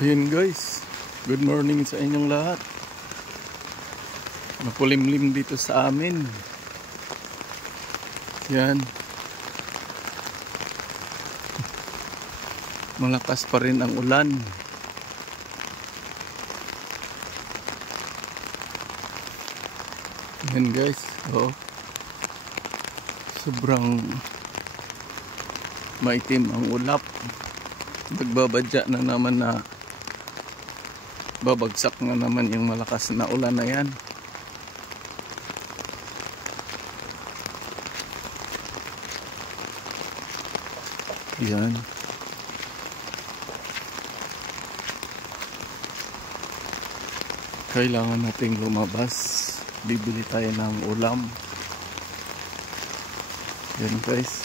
Ayun guys, good morning sa inyong lahat. Makulimlim dito sa amin. Yan. Malakas pa rin ang ulan. Yan guys, oh. Sobrang maitim ang ulap. Nagbabadya na naman na babagsak na naman yung malakas na ulan na yan. Yan. Kailangan nating lumabas. Bibili tayo ng ulam. Yan guys.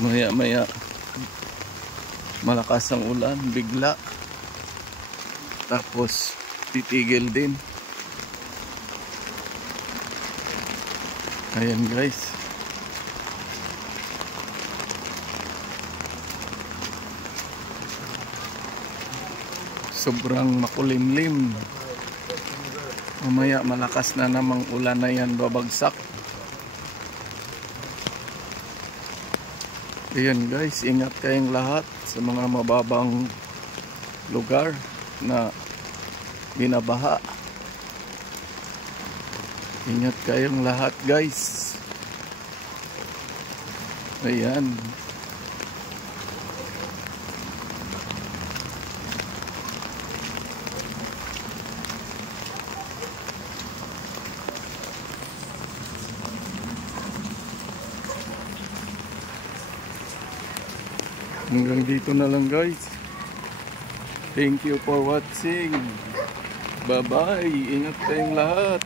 Maya maya malakas ang ulan, bigla. Tapos titigil din. Ayan guys. Sobrang makulimlim. Mamaya malakas na namang ulan na yan babagsak. Ayan guys, ingat kayong lahat sa mga mababang lugar na binabaha. Ingat kayong lahat guys. Ayan. Hanggang dito na lang guys. Thank you for watching. Bye bye. Ingat kayong lahat.